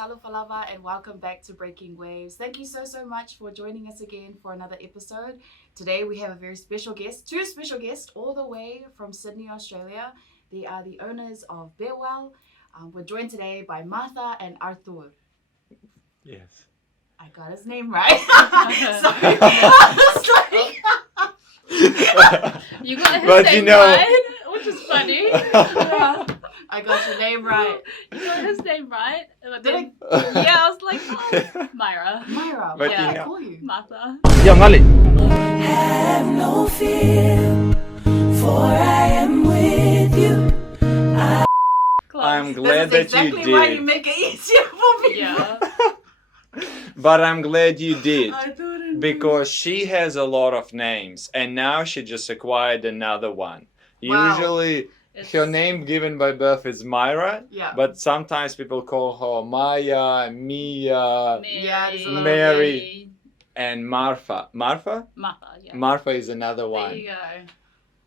Salufalava, and welcome back to Breaking Waves. Thank you so much for joining us again for another episode. Today we have a very special guest, two special guests all the way from Sydney, Australia. They are the owners of BearWell. We're joined today by Martha and Arthur. Yes. I got his name right. Sorry. You got his name right, which is funny. Yeah, I got your name right. You got his name right. Did Yeah, I was like, oh, Myra. Myra, But what you did I know- call you? Martha. Yo, Mali. Have no fear, for I am with you. Close. I'm glad that exactly you why did. you make it easier for me. Yeah. But I'm glad you did. I didn't. Because she has a lot of names and now she just acquired another one. Wow. Usually It's- her name given by birth is Myra, Yeah. but sometimes people call her Maya, Mia, Yeah, there's a lot of Mary. and Marfa. Marfa? Martha, yeah. Marfa is another There one. you go.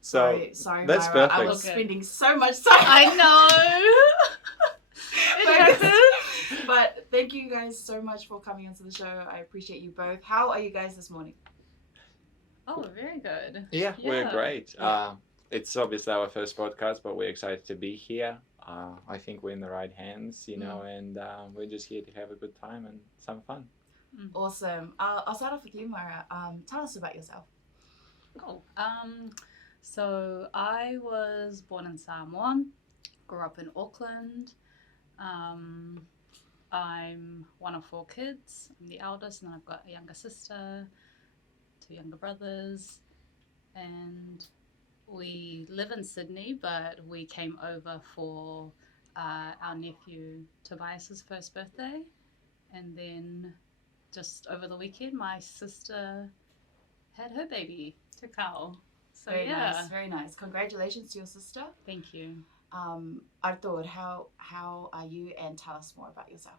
So Sorry, that's Myra. I perfect. was Okay. spending so much time. I know. It happens. But thank you guys so much for coming onto the show. I appreciate you both. How are you guys this morning? Oh, very good. yeah, we're Yeah. great. Yeah. It's obviously our first podcast, but we're excited to be here. I think we're in the right hands, and we're just here to have a good time and some fun. Awesome. I'll start off with you, Myra. Tell us about yourself. Oh, so I was born in Samoa, grew up in Auckland. I'm one of 4 kids. I'm the eldest, and then I've got a younger sister, 2 younger brothers, and we live in Sydney, but we came over for our nephew Tobias's first birthday, and then just over the weekend, my sister had her baby, to Karl. So Very yeah, nice. Very nice. Congratulations to your sister. thank you. Arthur, how are you? And tell us more about yourself.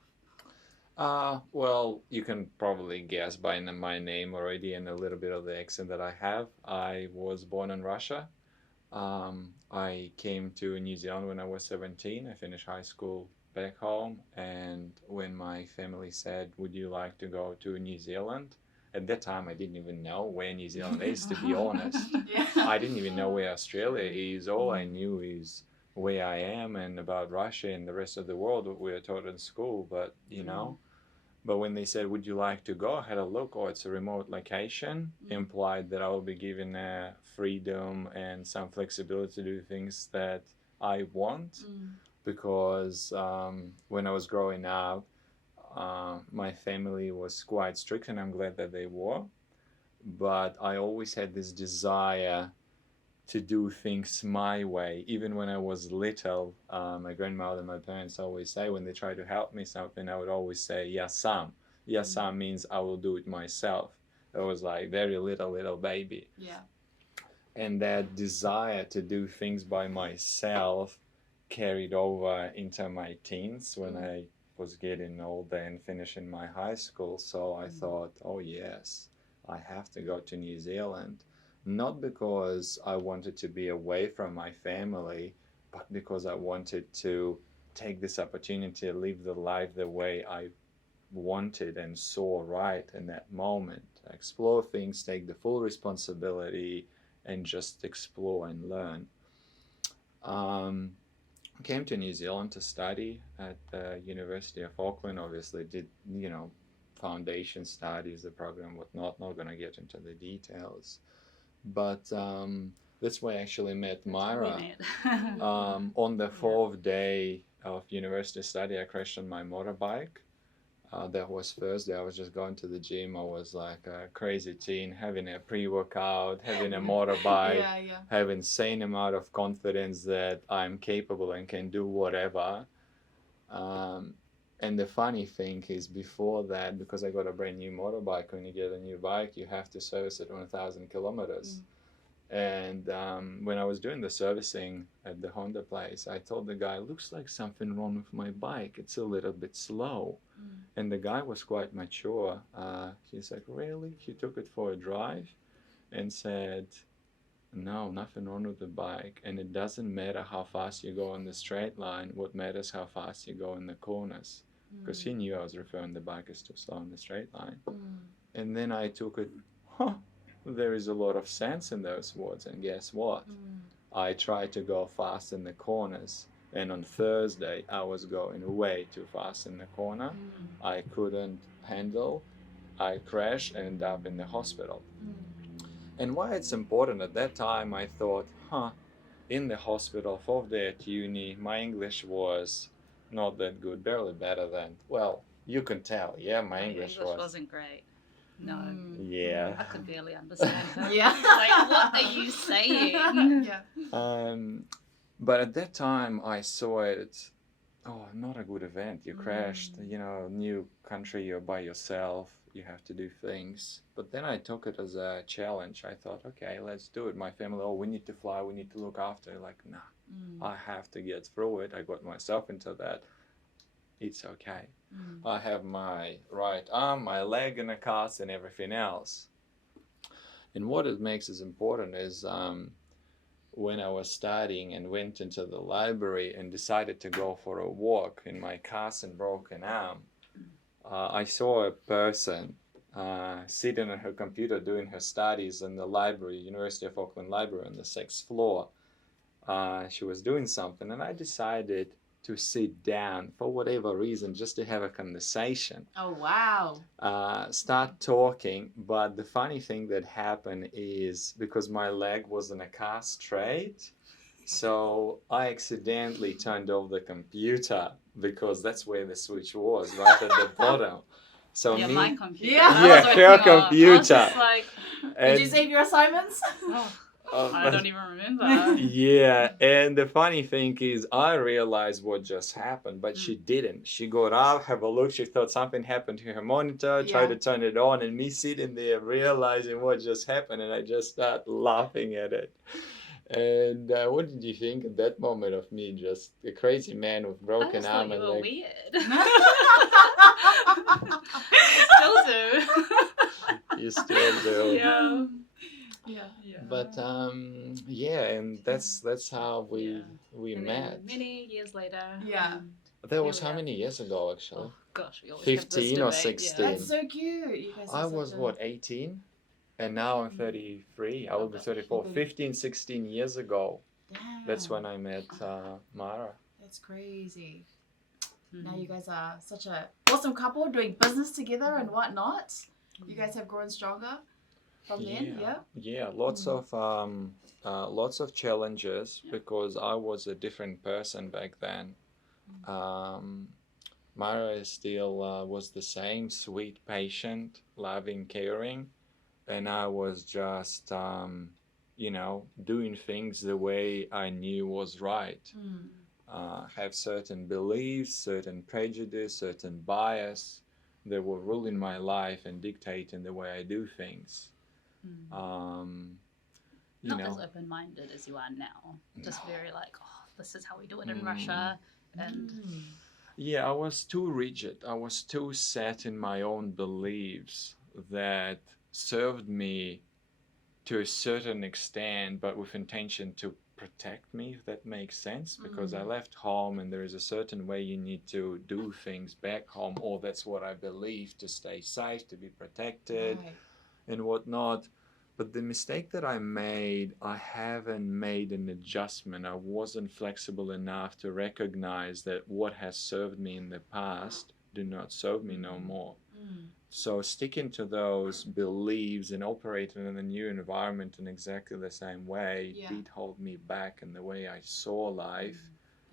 Well, you can probably guess by my name already and a little bit of the accent that I have. I was born in Russia. I came to New Zealand when I was 17. I finished high school back home, and when my family said, "Would you like to go to New Zealand?" At that time, I didn't even know where New Zealand is, to be honest. Yeah. I didn't even know where Australia is. All I knew is where I am and about Russia and the rest of the world, what we were taught in school. But, but when they said, "Would you like to go?" I had a look. Oh, it's a remote location. Implied that I will be given freedom and some flexibility to do things that I want. Because when I was growing up, my family was quite strict, and I'm glad that they were. But I always had this desire to do things my way. Even when I was little, my grandmother and my parents always say, when they try to help me something, I would always say, "Yes, Sam." Yes, Sam means I will do it myself. I was like very little baby. Yeah. And that desire to do things by myself carried over into my teens when I was getting older and finishing my high school. So I thought, oh yes, I have to go to New Zealand. Not because I wanted to be away from my family, but because I wanted to take this opportunity to live the life the way I wanted and saw right in that moment. Explore things, take the full responsibility, and just explore and learn. Came to New Zealand to study at the University of Auckland. Obviously did, foundation studies, the program, whatnot. Not going to get into the details. But that's where I actually met Myra. On the 4th day of university study, I crashed on my motorbike. That was Thursday. I was just going to the gym. I was like a crazy teen, having a pre-workout, having a motorbike, Yeah. having insane amount of confidence that I'm capable and can do whatever. And the funny thing is, before that, because I got a brand new motorbike, when you get a new bike, you have to service it 1,000 kilometers. And when I was doing the servicing at the Honda place, I told the guy, "Looks like something wrong with my bike. It's a little bit slow." And the guy was quite mature. He's like, "Really?" He took it for a drive and said, "No, nothing wrong with the bike. And it doesn't matter how fast you go on the straight line. What matters how fast you go in the corners." because he knew I was referring the bike is too slow in the straight line. Mm. And then I took it, there is a lot of sense in those words. And guess what? Mm. I tried to go fast in the corners. And on Thursday, I was going way too fast in the corner. Mm. I couldn't handle. I crashed and ended up in the hospital. Mm. And why it's important, at that time I thought, in the hospital, 4th day at uni, my English was not that good, barely better than, well, you can tell, yeah, my English was. wasn't great. No. Mm. Yeah. I could barely understand her. Yeah. Like, what are you saying? Yeah. But at that time I saw it, not a good event. You crashed, new country, you're by yourself, you have to do things. But then I took it as a challenge. I thought, okay, let's do it. My family, we need to fly, we need to look after. Like, nah, I have to get through it. I got myself into that. It's okay. I have my right arm, my leg in a cast and everything else. And what it makes is important is when I was studying and went into the library and decided to go for a walk in my cast and broken arm, I saw a person sitting on her computer doing her studies in the library, University of Auckland Library on the 6th floor. She was doing something and I decided to sit down for whatever reason, just to have a conversation. Oh, wow. Start talking, but the funny thing that happened is because my leg was in a cast straight, so I accidentally turned off the computer because that's where the switch was, right at the bottom. So Yeah, my computer. Yeah. I Yeah, was waking her up. I was computer. just like, Did you save your assignments? I don't even remember. Yeah, and the funny thing is I realized what just happened, but she didn't. She got up, have a look, she thought something happened to her monitor, tried to turn it on, and me sitting there realizing what just happened, and I just started laughing at it. And what did you think at that moment of me, just a crazy man with I broken just thought arm you and were leg? weird. Still do. You still do. Yeah. Yeah. But and that's how we And met. then many years later. Yeah. That was Here we how are. many years ago actually? Oh gosh, we always have this 15 or debate, 16. That's so cute. You guys I are was such a- what, 18? And now I'm 33. I will be 34. 15, 16 years ago. Damn. That's when I met Mara. That's crazy. Mm. Now you guys are such a awesome couple doing business together and whatnot. You guys have grown stronger from then, yeah? Yeah, lots of challenges because I was a different person back then. Mara still was the same, sweet, patient, loving, caring, and I was just, doing things the way I knew was right. Have certain beliefs, certain prejudice, certain bias that were ruling my life and dictating the way I do things. Not as open-minded as you are now. Just very like, this is how we do it in Russia. And yeah, I was too rigid. I was too set in my own beliefs that served me to a certain extent, but with intention to protect me, if that makes sense, because I left home and there is a certain way you need to do things back home, or that's what I believe, to stay safe, to be protected and whatnot. But the mistake that I made, I haven't made an adjustment. I wasn't flexible enough to recognize that what has served me in the past do not serve me no more. So sticking to those beliefs and operating in a new environment in exactly the same way did hold me back in the way I saw life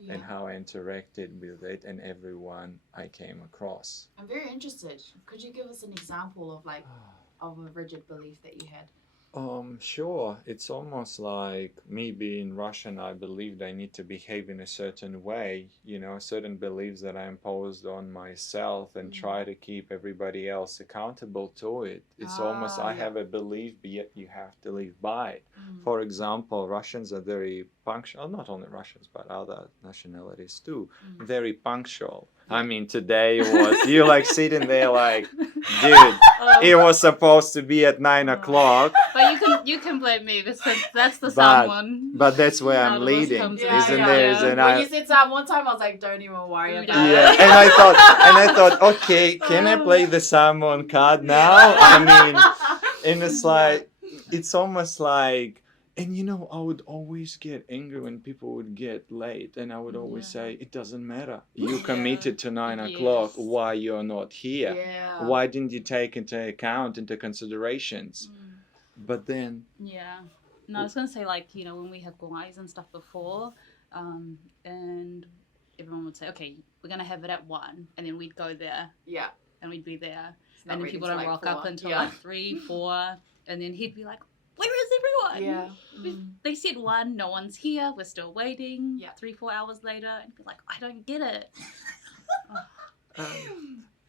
and how I interacted with it and everyone I came across. I'm very interested. Could you give us an example of of a rigid belief that you had? Sure. It's almost like me being Russian, I believed I need to behave in a certain way, certain beliefs that I imposed on myself and try to keep everybody else accountable to it. It's almost, I have a belief, but yet you have to live by it. For example, Russians are very punctual, not only Russians, but other nationalities too, very punctual. I mean, today was, you're like sitting there like, dude, it was supposed to be at 9 o'clock. But But you can blame me because that's the But- salmon. But that's where I'm Out of those leading, comes Yeah, isn't yeah. there? Yeah. Isn't When I? you said Sam one time, I was like, don't even worry about Yeah. it. Yeah, and I thought, okay, can I play the salmon card now? I mean, and it's like, it's almost like, and you know, I would always get angry when people would get late, and I would always Yeah. say, it doesn't matter. You Yeah. committed to 9 o'clock. Yes. Why you're not here? Yeah. Why didn't you take into considerations? Mm. But then, Yeah. No, I was gonna say like when we had guais and stuff before, and everyone would say, okay, we're gonna have it at 1, and then we'd go there Yeah. and we'd be there, It's not and then ready people till, don't like, rock up 4. until Yeah. like 3, 4, and then he'd be like, where is everyone? Yeah. Mm. They said 1, no one's here, we're still waiting. Yeah. 3, 4 hours later, and be like, I don't get it.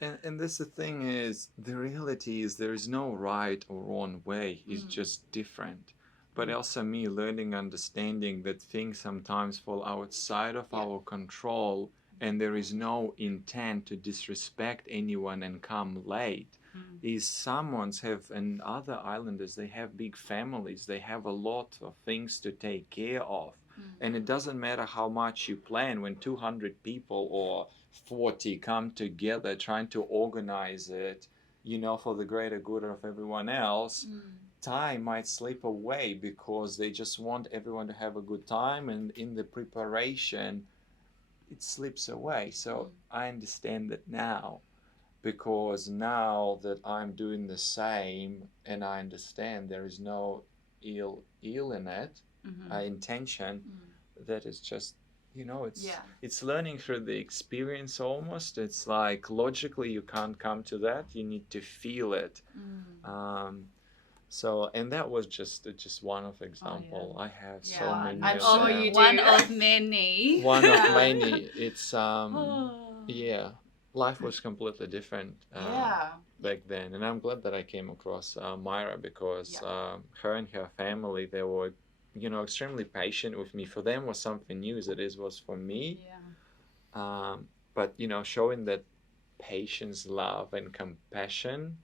and this the thing is, the reality is there is no right or wrong way. It's just different. But also me learning, understanding that things sometimes fall outside of our control, and there is no intent to disrespect anyone and come late. Is someone's have, and other islanders, they have big families, they have a lot of things to take care of. And it doesn't matter how much you plan when 200 people or 40 come together trying to organize it, for the greater good of everyone else. Time might slip away because they just want everyone to have a good time, and in the preparation it slips away. So I understand that now, because now that I'm doing the same, and I understand there is no ill in it, intention, that is just it's learning through the experience almost. It's like logically you can't come to that, you need to feel it. So, and that was just one of example. I have so Yeah, many. I'm of sure them. you do. One of many. One of many. It's yeah, life was completely different back then, and I'm glad that I came across Myra, because her and her family, they were extremely patient with me. For them was something new as it was for me. But showing that patience, love, and compassion,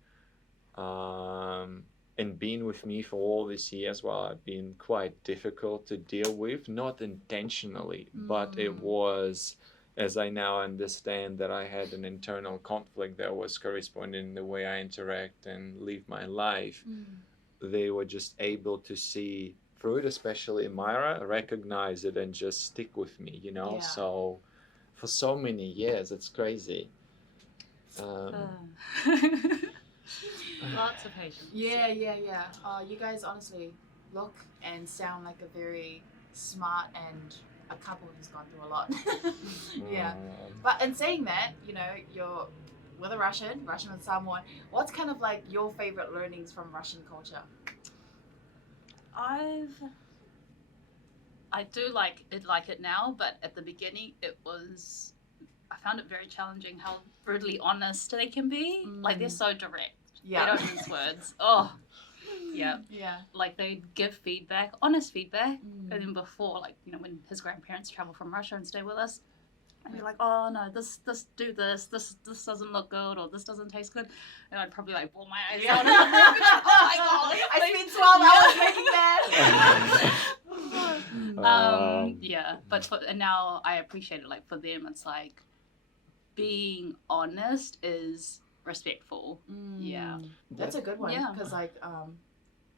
and being with me for all these years while I've been quite difficult to deal with, not intentionally, but it was, as I now understand, that I had an internal conflict that was corresponding in the way I interact and live my life. They were just able to see through it, especially Myra, recognize it and just stick with me, So for so many years, it's crazy. Lots of patience. Yeah. You guys honestly look and sound like a very smart and a couple who's gone through a lot. Yeah. But in saying that, you're with a Russian with Samoan. What's kind of like your favorite learnings from Russian culture? I do like it now, but at the beginning I found it very challenging how brutally honest they can be. Like, they're so direct. Yeah. They don't mince words. Oh, yeah. Yeah. Like, they give feedback, honest feedback. And then before, like, when his grandparents travel from Russia and stay with us, and be like, oh no, this doesn't look good, or this doesn't taste good, and I'd probably like bawl my eyes out. And I'm like, oh my god, I spent 12 hours making that. yeah, but and now I appreciate it. Like, for them, it's like being honest is respectful. Yeah, that's a good one. Yeah. Because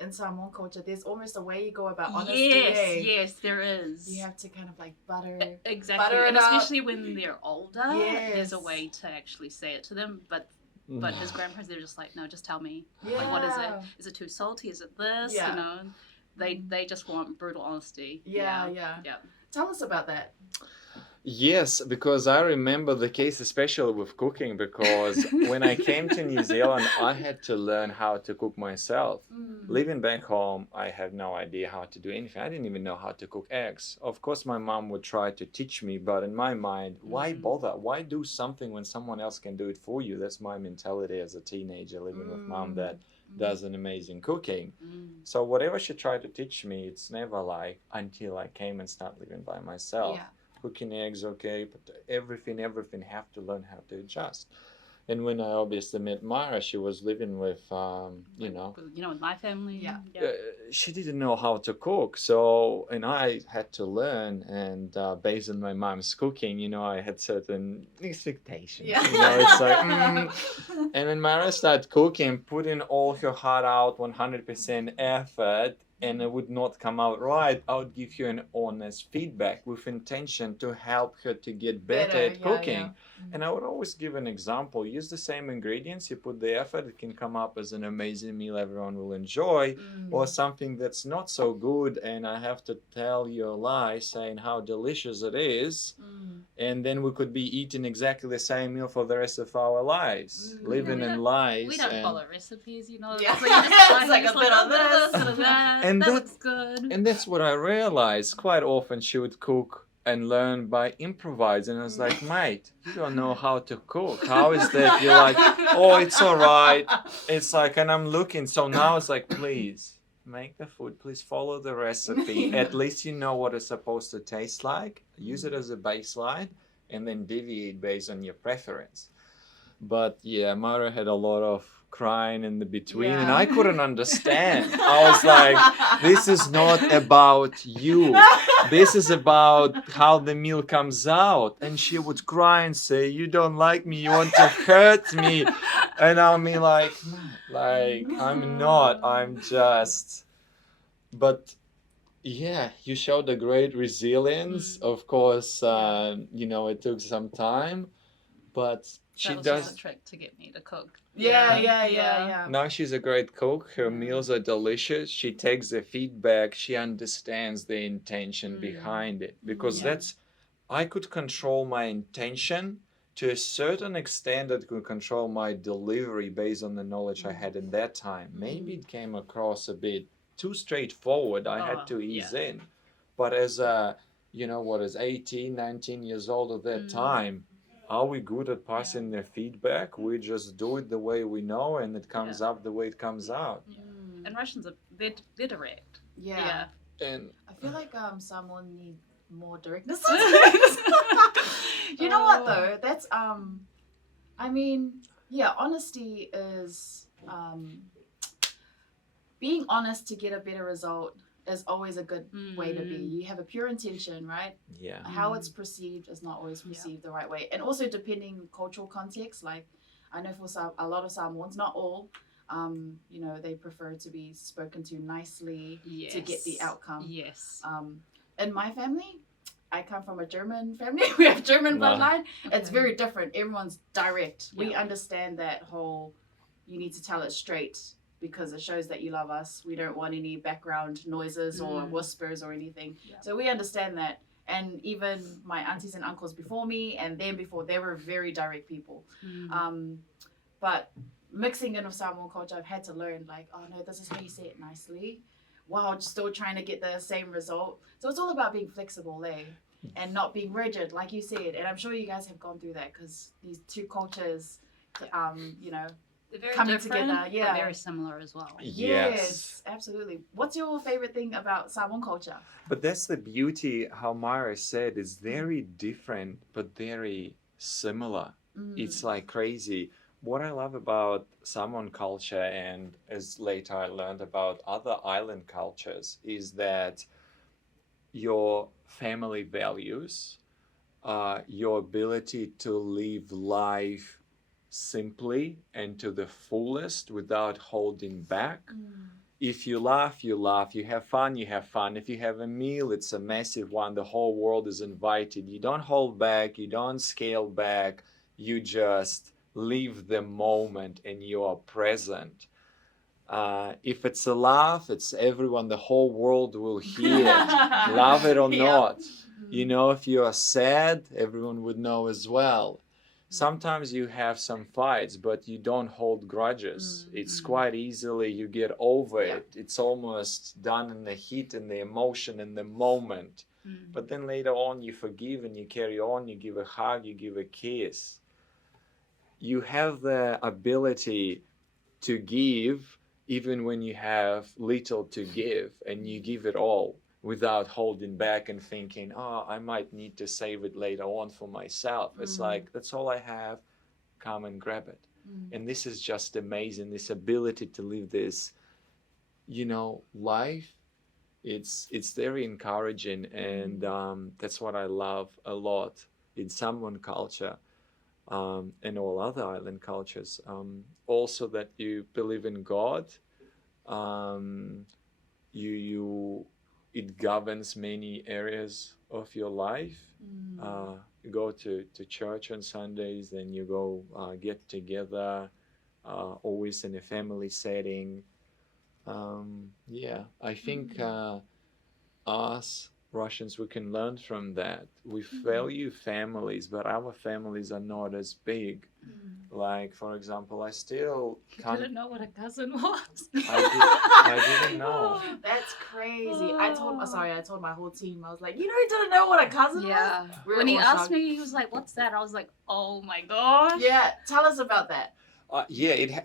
in Samoan culture, there's almost a way you go about honesty. Yes, there is. You have to kind of like butter. Exactly, butter and it up. especially when they're older, there's a Yes. way to actually say it to them. But his grandparents, they're just like, no, just tell me. Like, what is it? Is it too salty? Is it this? Yeah. They just want brutal honesty. Yeah. Tell us about that. Yes, because I remember the case, especially with cooking, because when I came to New Zealand, I had to learn how to cook myself. Living back home, I had no idea how to do anything. I didn't even know how to cook eggs. Of course, my mom would try to teach me, but in my mind, why bother? Why do something when someone else can do it for you? That's my mentality as a teenager living with mom that does an amazing cooking. So whatever she tried to teach me, it's never like until I came and started living by myself. Yeah. Cooking eggs, okay, but everything have to learn how to adjust. And when I obviously met Mara, she was living with, you know, with my family. Yeah. she didn't know how to cook. So, and I had to learn. And based on my mom's cooking, you know, I had certain expectations. Yeah. You know, it's like, And when Mara started cooking, putting all her heart out, 100% effort, and it would not come out right, I would give you an honest feedback with intention to help her to get better at cooking. And I would always give an example. Use the same ingredients, you put the effort, it can come up as an amazing meal everyone will enjoy, or something that's not so good, and I have to tell you a lie saying how delicious it is. And then we could be eating exactly the same meal for the rest of our lives, living in lies. We don't follow recipes, you know. Yeah. So you just It's like a bit of this, bit of that. And that that- looks good. And that's what I realized. Quite often she would cook and learn by improvising. I was like, mate, you don't know how to cook. How is that? You're like, oh, it's all right. It's like, and I'm looking. So now it's like, please make the food. Please follow the recipe. At least you know what it's supposed to taste like. Use it as a baseline and then deviate based on your preference. But yeah, Mara had a lot of crying in the between, and I couldn't understand. I was like, this is not about you. This is about how the meal comes out. And she would cry and say, you don't like me, you want to hurt me. And I mean, like, I'm not, I'm just. But yeah, you showed a great resilience. Of course, you know, it took some time, but she that does. was the trick to get me to cook. Yeah. Now she's a great cook. Her meals are delicious. She takes the feedback. She understands the intention behind it. Because I could control my intention to a certain extent that could control my delivery based on the knowledge I had in that time. Maybe it came across a bit too straightforward. I had to ease in. But as a, you know, what is 18, 19 years old at that time, are we good at passing the feedback? We just do it the way we know, and it comes up the way it comes out. And Russians are they're direct. Yeah. And I feel like someone need more directness. You know what though? That's I mean, yeah, honesty is being honest to get a better result is always a good way to be. You have a pure intention, right? yeah. How it's perceived is not always perceived the right way. And also depending cultural context, like I know for a lot of Samoans, not all, you know, they prefer to be spoken to nicely to get the outcome. Yes. In my family, I come from a German family. We have German bloodline. It's very different. Everyone's direct. We understand that whole, you need to tell it straight because it shows that you love us. We don't want any background noises or whispers or anything. So we understand that. And even my aunties and uncles before me and them before, they were very direct people. But mixing in with Samoan culture, I've had to learn like, oh no, this is how you say it nicely, while still trying to get the same result. So it's all about being flexible, and not being rigid, like you said. And I'm sure you guys have gone through that because these two cultures, you know, they're very coming different, together, but very similar as well. Yes, absolutely. What's your favorite thing about Samoan culture? But that's the beauty, how Mara said, is very different, but very similar. It's like crazy. What I love about Samoan culture, and as later I learned about other island cultures, is that your family values, your ability to live life simply and to the fullest without holding back. If you laugh, you laugh. You have fun, you have fun. If you have a meal, it's a massive one. The whole world is invited. You don't hold back. You don't scale back. You just live the moment and you are present. If it's a laugh, it's everyone, the whole world will hear it, love it or not. You know, if you are sad, everyone would know as well. Sometimes you have some fights, but you don't hold grudges. It's quite easily, you get over it. It's almost done in the heat and the emotion in the moment. But then later on, you forgive and you carry on, you give a hug, you give a kiss. You have the ability to give even when you have little to give, and you give it all without holding back and thinking, oh, I might need to save it later on for myself. It's like, that's all I have, come and grab it. And this is just amazing, this ability to live this, life. It's very encouraging, and that's what I love a lot in Samoan culture, and all other island cultures. Also that you believe in God. Um, you it governs many areas of your life. You go to church on Sundays, then you go get together, always in a family setting. I think us Russians, we can learn from that. We value families, but our families are not as big. Like, for example, I still You can't. didn't know what a cousin was. I didn't know. That's crazy. I told my whole team. I was like, you didn't know what a cousin Yeah. was? We were When he all asked shocked. me, he was like, "What's that?" I was like, "Oh my gosh." Yeah, tell us about that.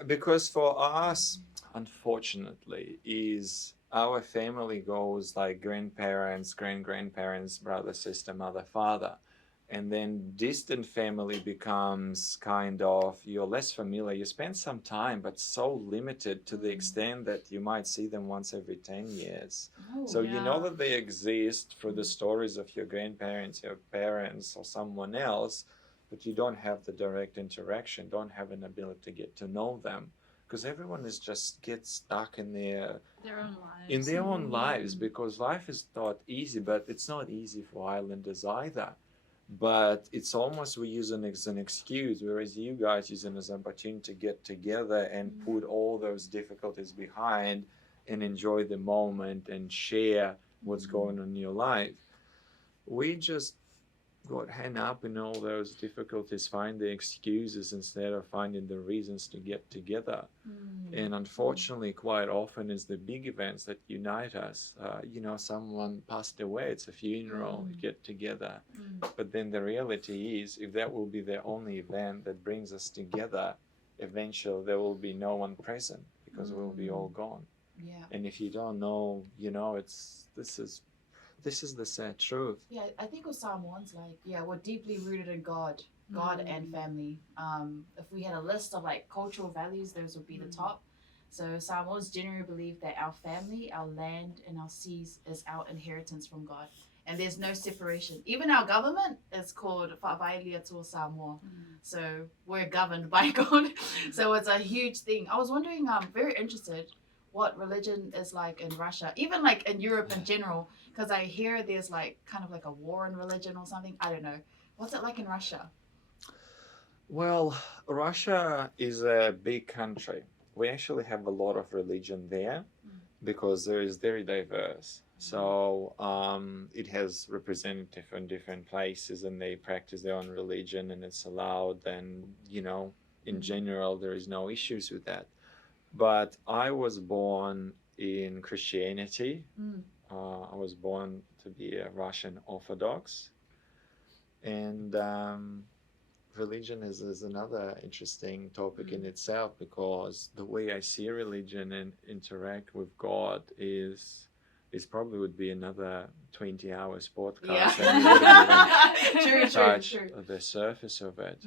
Because for us, unfortunately, is our family goes like grandparents, grandparents, brother, sister, mother, father. And then distant family becomes kind of, you're less familiar. You spend some time, but so limited to the extent that you might see them once every 10 years. So you know that they exist through the stories of your grandparents, your parents, or someone else, but you don't have the direct interaction, don't have an ability to get to know them. Because everyone gets stuck in their own lives, because life is thought easy, but it's not easy for islanders either. But it's almost we use it as an excuse, whereas you guys use it as an opportunity to get together and put all those difficulties behind and enjoy the moment and share what's going on in your life. We just got hung up in all those difficulties, find the excuses instead of finding the reasons to get together. And unfortunately, quite often it's the big events that unite us. Someone passed away, it's a funeral, you get together. But then the reality is, if that will be the only event that brings us together, eventually there will be no one present because we'll be all gone. Yeah. And if you don't know, this is the sad truth. Yeah, I think with Samoans, we're deeply rooted in God and family. If we had a list of cultural values, those would be the top. So Samoans generally believe that our family, our land, and our seas is our inheritance from God. And there's no separation. Even our government is called Whaavaelia to Samoa. So we're governed by God. So it's a huge thing. I was wondering, I'm very interested what religion is like in Russia, even in Europe in general, because I hear there's kind of a war in religion or something. I don't know. What's it like in Russia? Well, Russia is a big country. We actually have a lot of religion there because there is very diverse. So it has representative in different places, and they practice their own religion, and it's allowed. And in general, there is no issues with that. But I was born in Christianity. I was born to be a Russian Orthodox, and religion is another interesting topic in itself, because the way I see religion and interact with God is probably would be another 20 hours podcast, and you wouldn't even touch the surface of it.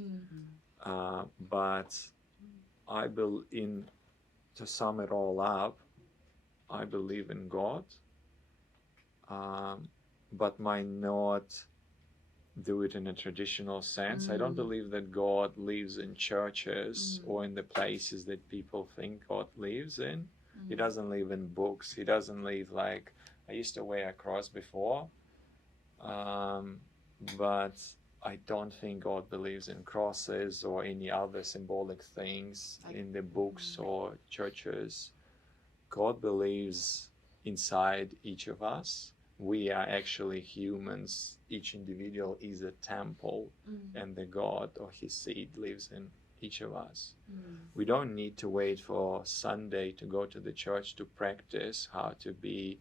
But I believe, to sum it all up, I believe in God, but might not do it in a traditional sense. I don't believe that God lives in churches or in the places that people think God lives in. He doesn't live in books. He doesn't live I used to wear a cross before, but I don't think God believes in crosses or any other symbolic things in the books or churches. God believes inside each of us. We are actually humans. Each individual is a temple, and the God or his seed lives in each of us. We don't need to wait for Sunday to go to the church to practice how to be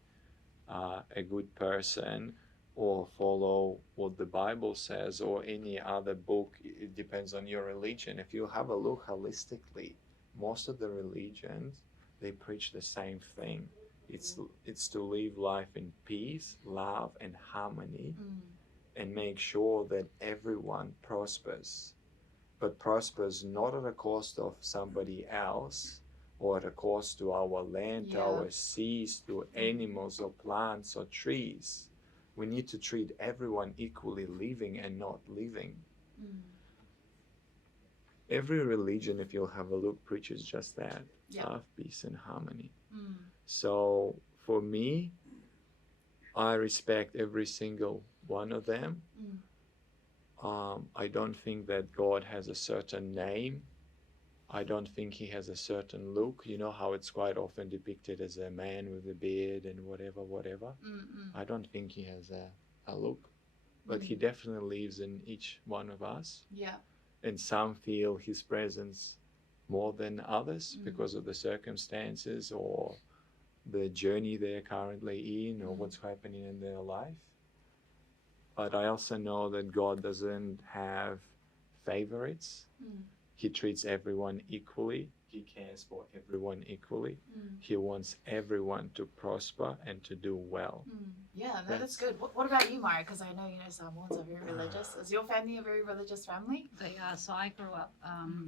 a good person or follow what the Bible says or any other book. It depends on your religion. If you have a look holistically, most of the religions, they preach the same thing. It's to live life in peace, love, and harmony, and make sure that everyone prospers. but prospers not at a cost of somebody else or at a cost to our land, to our seas, to animals or plants or trees. We need to treat everyone equally, living and not living. Every religion, if you'll have a look, preaches just that. Love, peace, and harmony. So for me, I respect every single one of them. I don't think that God has a certain name. I don't think he has a certain look. You know how it's quite often depicted as a man with a beard and whatever. I don't think he has a look. But he definitely lives in each one of us. Yeah. And some feel his presence more than others because of the circumstances or the journey they're currently in or what's happening in their life. But I also know that God doesn't have favorites. He treats everyone equally. He cares for everyone equally. He wants everyone to prosper and to do well. Yeah, that's good. What about you, Mara? Because I know, Samoans are very religious. Is your family a very religious family? They are. So I grew up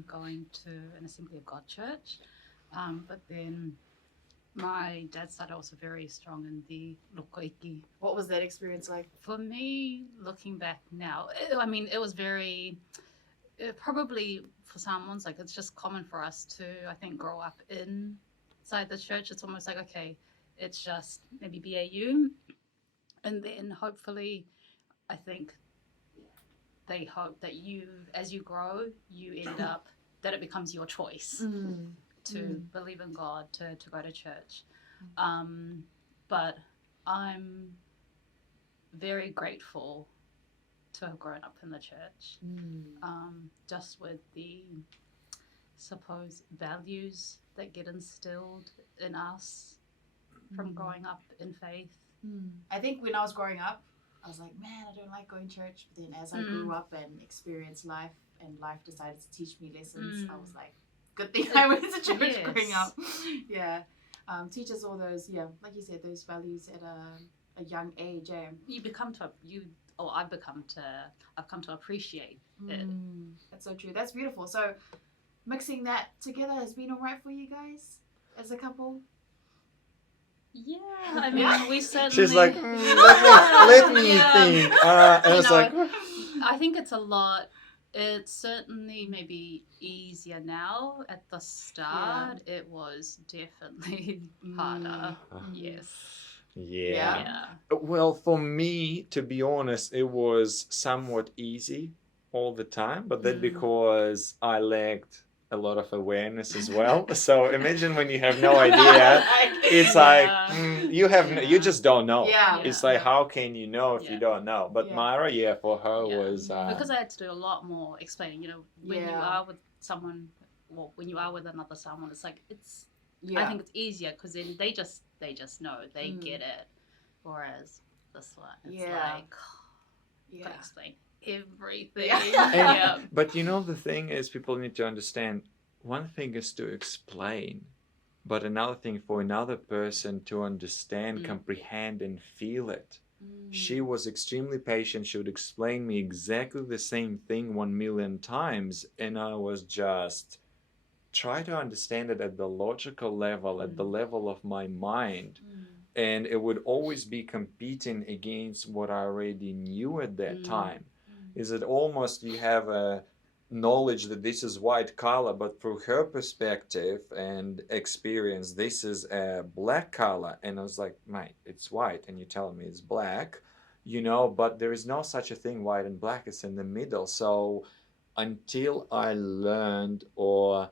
going to an Assembly of God church, but then my dad's side also very strong in the lokoiki. What was that experience like? For me, looking back now, it was very... probably for Samoans, like it's just common for us to, I think, grow up inside the church. It's almost like, okay, it's just maybe BAU. And then hopefully, I think they hope that you, as you grow, you end up, that it becomes your choice to believe in God, to go to church. But I'm very grateful to have grown up in the church, just with the, suppose, values that get instilled in us from growing up in faith. I think when I was growing up, I was like, man, I don't like going to church. But then as I grew up and experienced life, and life decided to teach me lessons, I was like, good thing I went to church growing up. Yeah. Teach us all those, like you said, those values at a young age. I've come to appreciate it. That's so true. That's beautiful. So mixing that together has been all right for you guys as a couple? Yeah, I mean, we certainly... She's like, let me think. And it's like... I think it's a lot. It's certainly maybe easier now. At the start, it was definitely harder. Yes. Yeah. Well, for me, to be honest, it was somewhat easy all the time, but then because I lacked a lot of awareness as well. So imagine when you have no idea, it's like you just don't know. It's like, how can you know if you don't know? But Myra, for her was because I had to do a lot more explaining. When you are with someone, well, when you are with another someone, it's like I think it's easier because then they just know, they get it. Whereas this one, it's like, gotta explain everything. But the thing is, people need to understand, one thing is to explain, but another thing for another person to understand, comprehend, and feel it. She was extremely patient. She would explain me exactly the same thing 1,000,000 times, and I was just try to understand it at the logical level, at the level of my mind. And it would always be competing against what I already knew at that time. Is it almost you have a knowledge that this is white color, but through her perspective and experience, this is a black color. And I was like, mate, it's white, and you tell me it's black, but there is no such a thing, white and black, it's in the middle. So until I learned or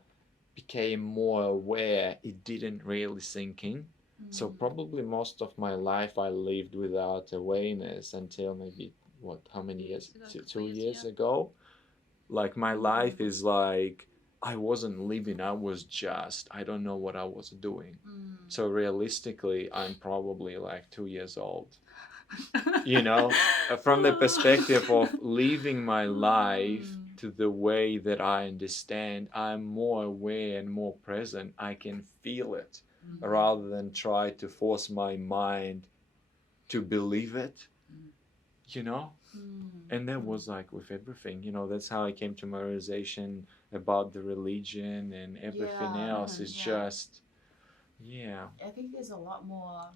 became more aware, it didn't really sink in. So probably most of my life I lived without awareness until maybe, how many years? 2 years ago. Like my life is like, I wasn't living, I don't know what I was doing. So realistically, I'm probably like 2 years old. From the perspective of living my life to the way that I understand, I'm more aware and more present. I can feel it rather than try to force my mind to believe it. And that was like with everything, you know, that's how I came to my realization about the religion and everything else is just, yeah. I think there's a lot more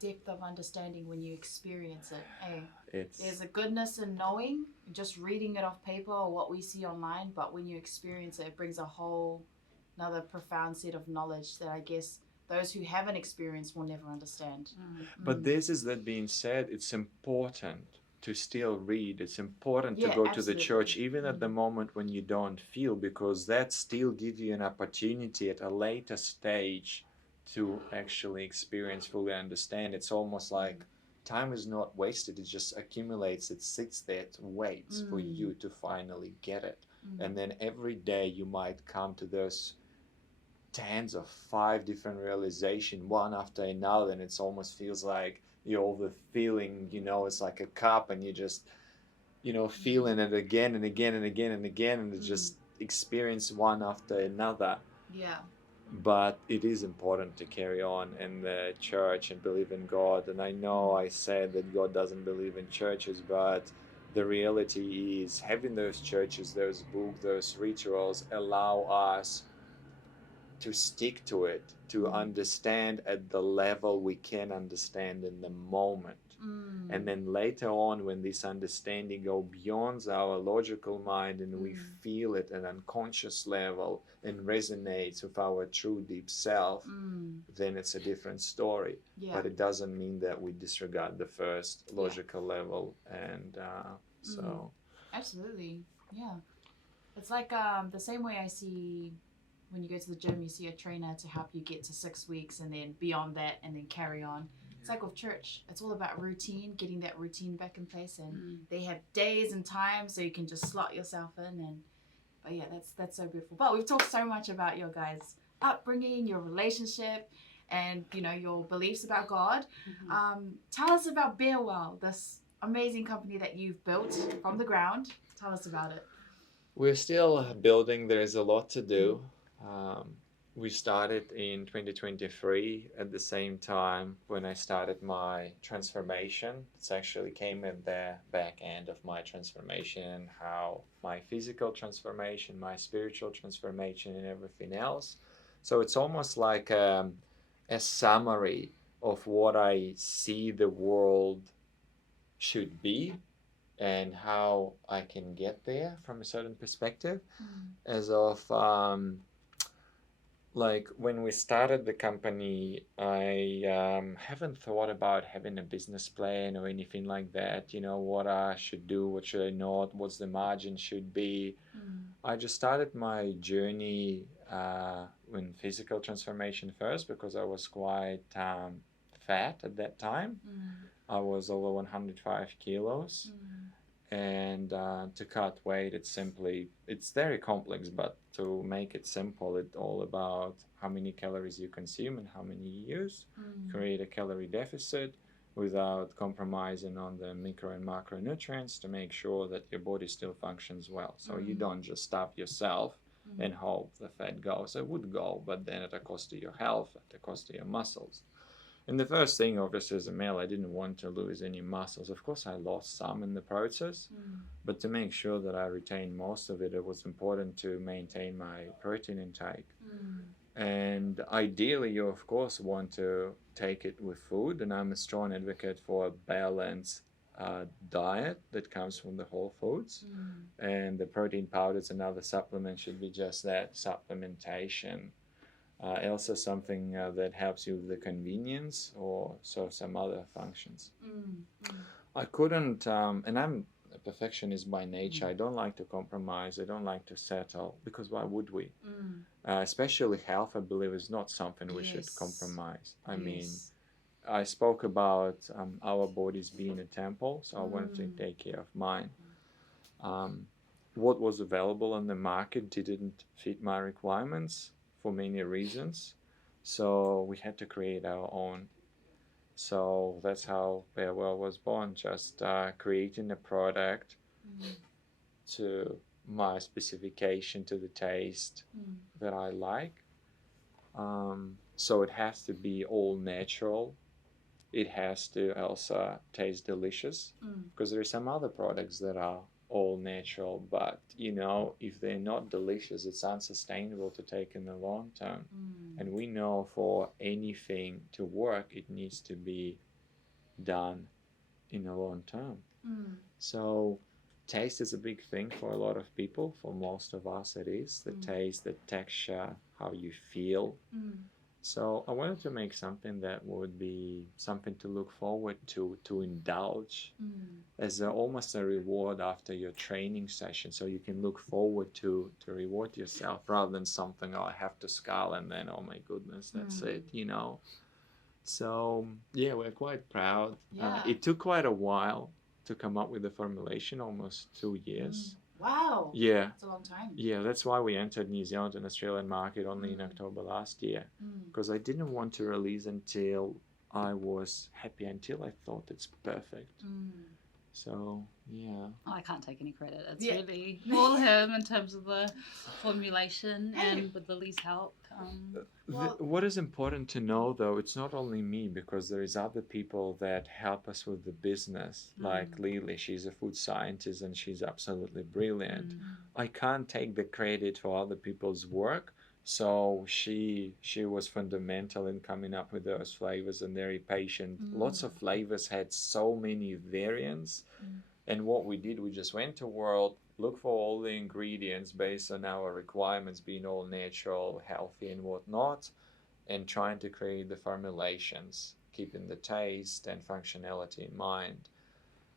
depth of understanding when you experience it. There's a goodness in knowing, just reading it off paper or what we see online, but when you experience it, it brings a whole another profound set of knowledge that I guess those who haven't experienced will never understand. But this is that being said, it's important to still read. It's important to go to the church even at the moment when you don't feel, because that still gives you an opportunity at a later stage to actually experience, fully understand. It's almost like time is not wasted. It just accumulates. It sits there, it waits for you to finally get it. And then every day you might come to those tens of 5 different realization, one after another, and it almost feels like you're overfilling, you know, it's like a cup and you just, you know, feeling it again and again and again and again, and just experience one after another. But it is important to carry on in the church and believe in God. And I know I said that God doesn't believe in churches, but the reality is having those churches, those books, those rituals allow us to stick to it, to understand at the level we can understand in the moment. And then later on, when this understanding goes beyond our logical mind and we feel it at an unconscious level and resonates with our true deep self, then it's a different story. But it doesn't mean that we disregard the first logical level. And so... Absolutely, yeah. It's like the same way I see when you go to the gym, you see a trainer to help you get to 6 weeks and then beyond that and then carry on. It's like with church. It's all about routine, getting that routine back in place, and they have days and times so you can just slot yourself in. But yeah, that's so beautiful. But we've talked so much about your guys' upbringing, your relationship, and you know your beliefs about God. Tell us about BearWell, this amazing company that you've built from the ground. Tell us about it. We're still building. There's a lot to do. We started in 2023 at the same time when I started my transformation. It actually came at the back end of my transformation, how my physical transformation, my spiritual transformation, and everything else. So it's almost like a summary of what I see the world should be and how I can get there from a certain perspective. As of like when we started the company, I haven't thought about having a business plan or anything like that, you know, what I should do, what should I not, what's the margin should be. I just started my journey in physical transformation first, because I was quite fat at that time. I was over 105 kilos. And to cut weight, it's very complex, but to make it simple, it's all about how many calories you consume and how many you use. Create a calorie deficit without compromising on the micro and macronutrients to make sure that your body still functions well. So you don't just starve yourself and hope the fat goes. It would go, but then at the cost of your health, at the cost of your muscles. And the first thing, obviously, as a male, I didn't want to lose any muscles. Of course, I lost some in the process, but to make sure that I retained most of it, it was important to maintain my protein intake. And ideally, you, of course, want to take it with food, and I'm a strong advocate for a balanced diet that comes from the whole foods. And the protein powders and other supplements should be just that, supplementation. Also something that helps you with the convenience or so some other functions. I couldn't, and I'm a perfectionist by nature. I don't like to compromise. I don't like to settle, because why would we? Especially health, I believe, is not something we should compromise. I mean, I spoke about our bodies being a temple, so I wanted to take care of mine. What was available on the market didn't fit my requirements for many reasons, so we had to create our own. So that's how BearWell was born, just creating a product to my specification, to the taste that I like. So it has to be all natural. it has to also taste delicious, because there are some other products that are all natural, but if they're not delicious, it's unsustainable to take in the long term. And we know for anything to work, it needs to be done in the long term. So taste is a big thing for a lot of people. For most of us, it is the taste, the texture, how you feel. So I wanted to make something that would be something to look forward to indulge as almost a reward after your training session. So you can look forward to reward yourself, rather than something, I have to scull and then, oh my goodness, that's it, So yeah, we're quite proud. It took quite a while to come up with the formulation, almost 2 years. Wow. Yeah. That's a long time. Yeah, that's why we entered New Zealand and Australian market only in October last year. Because I didn't want to release until I was happy, until I thought it's perfect. So, yeah. I can't take any credit. It's really all him in terms of the formulation and with Lily's help. What is important to know, though, it's not only me, because there is other people that help us with the business, like Lily. She's a food scientist and she's absolutely brilliant. I can't take the credit for other people's work. So she was fundamental in coming up with those flavors, and very patient. Lots of flavors had so many variants. And what we did, we just went to world, look for all the ingredients based on our requirements, being all natural, healthy and whatnot, and trying to create the formulations, keeping the taste and functionality in mind.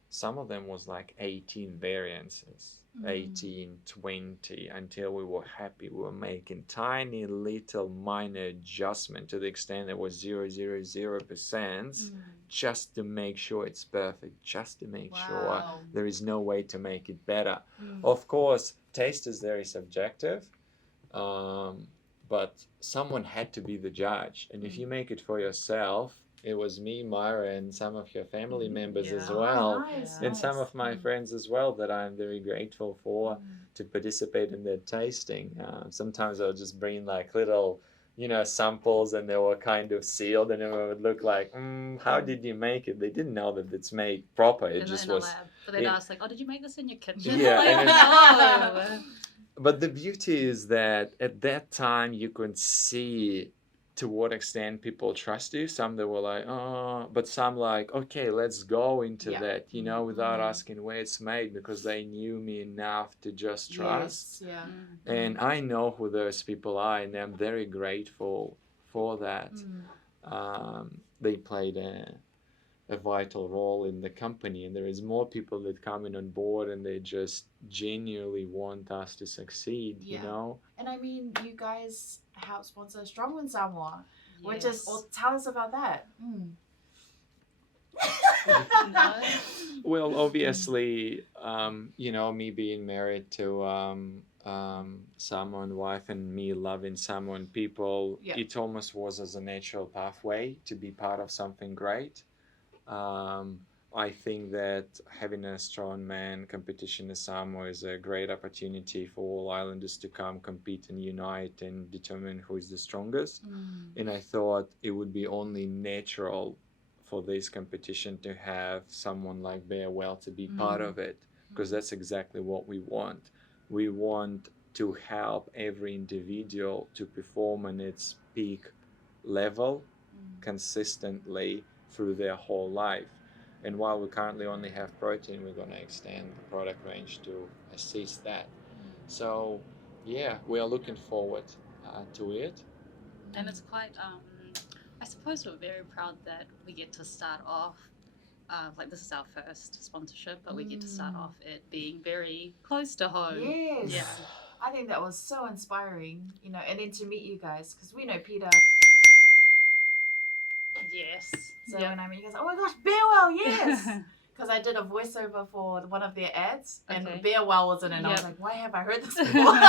Some of them was like 18 variances, 18, 20, until we were happy. We were making tiny little minor adjustment to the extent that was 0.000%, just to make sure it's perfect, just to make sure there is no way to make it better. Of course, taste is very subjective, but someone had to be the judge. And if you make it for yourself, it was me, Myra, and some of your family members as well, and some of my friends as well that I'm very grateful for to participate in their tasting. Sometimes I'll just bring like little, samples, and they were kind of sealed, and it would look like, how did you make it? They didn't know that it's made proper. It just was. But they'd ask like, oh, did you make this in your kitchen? Yeah. No. But the beauty is that at that time you could see to what extent people trust you. Some that were like, oh, but some like, okay, let's go into that, without asking where it's made, because they knew me enough to just trust. Yes, And I know who those people are, and I'm very grateful for that. They played a vital role in the company, and there is more people that come in on board, and they just genuinely want us to succeed, And I mean, you guys help sponsor Strongman Samoa, which is, tell us about that. Well, obviously, me being married to Samoan wife, and me loving Samoan people, it almost was as a natural pathway to be part of something great. I think that having a strongman competition in Samoa is a great opportunity for all islanders to come compete and unite and determine who is the strongest. And I thought it would be only natural for this competition to have someone like BearWell to be part of it, because that's exactly what we want. We want to help every individual to perform on its peak level consistently through their whole life. And while we currently only have protein, we're going to extend the product range to assist that. So, we are looking forward to it. And it's quite, I suppose we're very proud that we get to start off, like this is our first sponsorship, but we get to start off it being very close to home. Yes. Yeah. I think that was so inspiring, and then to meet you guys, because we know Peter. Yes. So when I meet you guys, oh my gosh, BearWell, yes! Because I did a voiceover for one of their ads, and BearWell was in it, and I was like, why have I heard this before?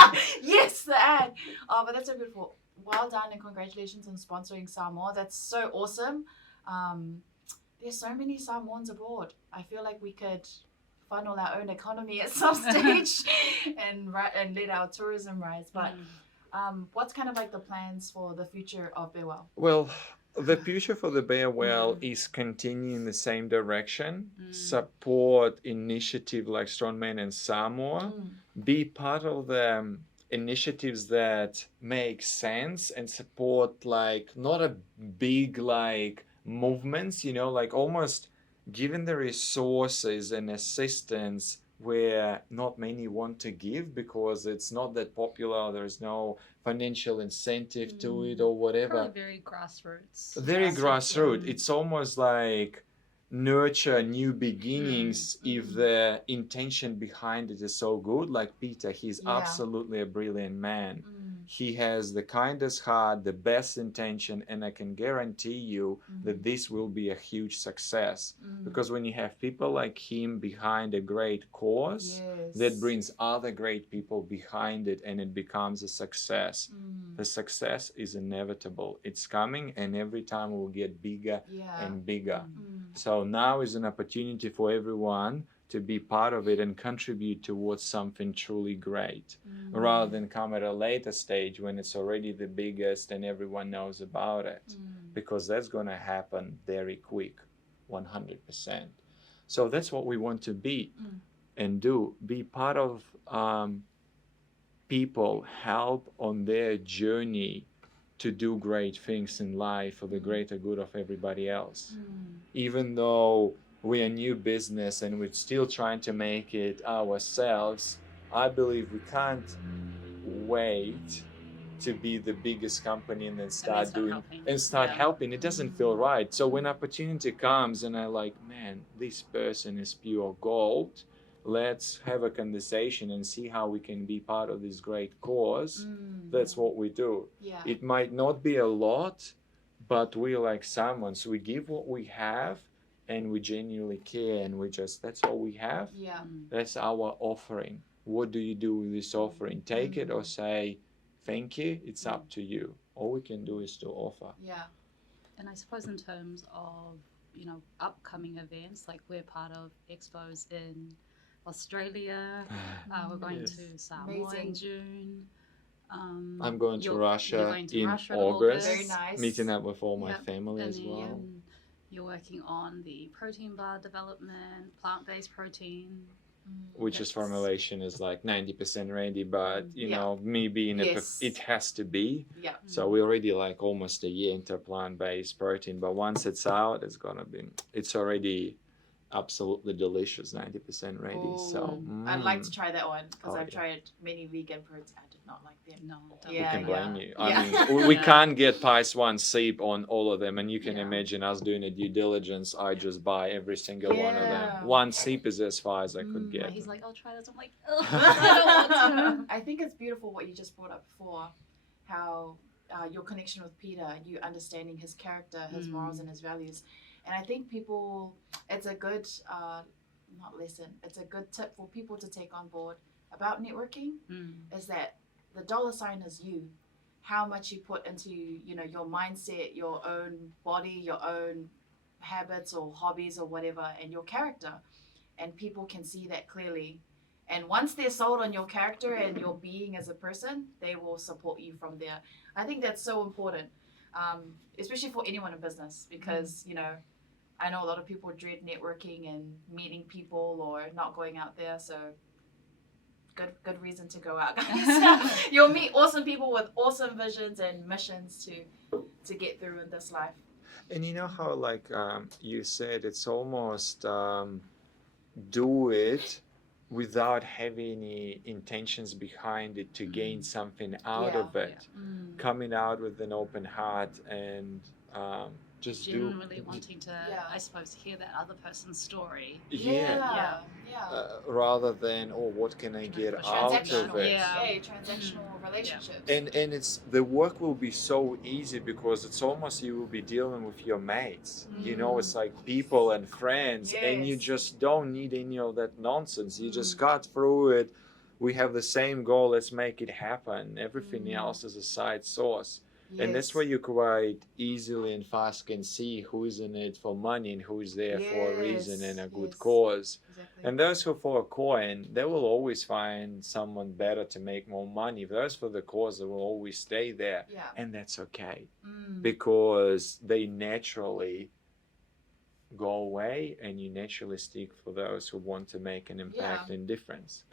Yes, the ad! Oh, but that's so beautiful. Well done, and congratulations on sponsoring Samoa. That's so awesome. There's so many Samoans abroad. I feel like we could funnel our own economy at some stage and let our tourism rise. But what's kind of like the plans for the future of BearWell? Well, The future for the BearWell is continue in the same direction, support initiative like Strongman and Samoa, be part of the initiatives that make sense and support like not a big like movements, you know, like almost giving the resources and assistance where not many want to give because it's not that popular, there's no financial incentive to it or whatever. Probably very grassroots. Very grassroots. It's almost like nurture new beginnings if the intention behind it is so good. Like Peter, he's absolutely a brilliant man. He has the kindest heart, the best intention, and I can guarantee you that this will be a huge success. Because when you have people like him behind a great cause, that brings other great people behind it and it becomes a success. The success is inevitable. It's coming and every time it will get bigger and bigger. So now is an opportunity for everyone to be part of it and contribute towards something truly great, rather than come at a later stage when it's already the biggest and everyone knows about it, because that's going to happen very quick, 100%. So that's what we want to be and do, be part of people, help on their journey to do great things in life for the greater good of everybody else. Even though we're a new business and we're still trying to make it ourselves, I believe we can't wait to be the biggest company and then start helping. It doesn't feel right. So when opportunity comes and I like, man, this person is pure gold, let's have a conversation and see how we can be part of this great cause. That's what we do. It might not be a lot, but we're like someone, so we give what we have and we genuinely care and we just, that's all we have. That's our offering. What do you do with this offering? Take it or say thank you, it's up to you. All we can do is to offer. And I suppose in terms of, you know, upcoming events, like we're part of expos in Australia, we're going to Samoa in June. I'm going to Russia in August. Very nice. Meeting up with all my family as well. You're working on the protein bar development, plant-based protein. Which is formulation is like 90% ready, but you know, me being it has to be. So we're already like almost a year into plant-based protein, but once it's out, it's already absolutely delicious, 90% ready. So I'd like to try that one because I've tried many vegan proteins. I did not like them. No, who can blame you? I mean, we can't get past one sip on all of them, and you can imagine us doing a due diligence. I just buy every single one of them. One sip is as far as I could get. He's like, I'll try this. I'm like, oh, I don't want to. I think it's beautiful what you just brought up before, how your connection with Peter, you understanding his character, his morals, and his values. And I think people, it's a good, not lesson, it's a good tip for people to take on board about networking, is that the dollar sign is you. How much you put into, you know, your mindset, your own body, your own habits or hobbies or whatever, and your character. And people can see that clearly. And once they're sold on your character and your being as a person, they will support you from there. I think that's so important, especially for anyone in business, because, you know, I know a lot of people dread networking and meeting people or not going out there, so good reason to go out, guys. You'll meet awesome people with awesome visions and missions to get through in this life. And you know how, like you said, it's almost do it without having any intentions behind it to gain something out of it. Coming out with an open heart and just genuinely wanting to, I suppose, hear that other person's story. Rather than, what can I get out of it? Transactional relationships. And it's the work will be so easy because it's almost you will be dealing with your mates. You know, it's like people and friends, and you just don't need any of that nonsense. You just got through it. We have the same goal. Let's make it happen. Everything else is a side source. And that's where you quite easily and fast can see who's in it for money and who's there for a reason and a good cause. Exactly. And those who for a coin, they will always find someone better to make more money. Those for the cause, they will always stay there. Yeah. And that's okay. Mm. Because they naturally go away and you naturally stick for those who want to make an impact and difference.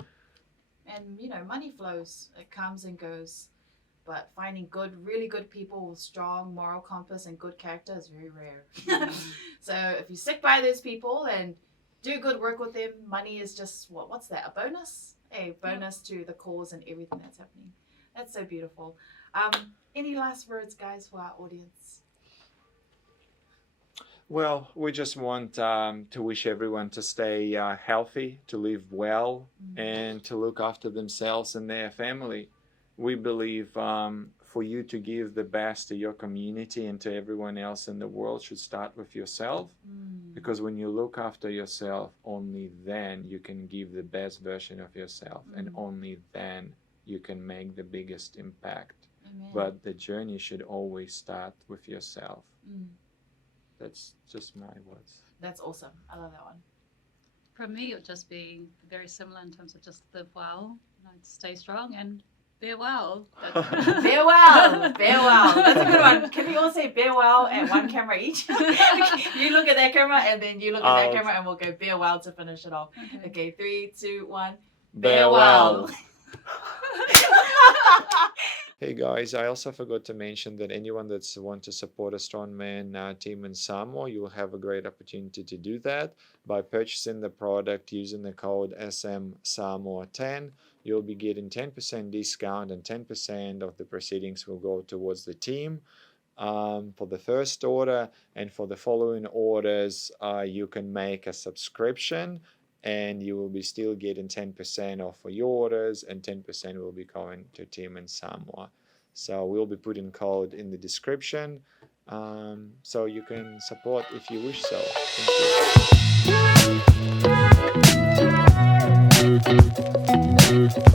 And you know, money flows, it comes and goes, but finding good, really good people with strong moral compass and good character is very rare. So if you stick by those people and do good work with them, money is just what's that, a bonus? A bonus to the cause and everything that's happening. That's so beautiful. Any last words, guys, for our audience? Well, we just want to wish everyone to stay healthy, to live well, and to look after themselves and their family. We believe for you to give the best to your community and to everyone else in the world should start with yourself. Because when you look after yourself, only then you can give the best version of yourself, and only then you can make the biggest impact. Amen. But the journey should always start with yourself. That's just my words. That's awesome. I love that one. For me, it would just be very similar in terms of just live well, stay strong, and bear well. BearWell. BearWell. That's a good one. Can we all say BearWell at one camera each? You look at that camera and then you look at that camera and we'll go BearWell to finish it off. Okay, 3, 2, 1. BearWell. Hey guys, I also forgot to mention that anyone that's want to support a strongman team in Samoa, you will have a great opportunity to do that by purchasing the product using the code SMSamoa10. You'll be getting 10% discount and 10% of the proceedings will go towards the team. For the first order, and for the following orders, you can make a subscription and you will be still getting 10% off for your orders, and 10% will be going to team in Samoa. So we'll be putting code in the description, so you can support if you wish so. Thank you.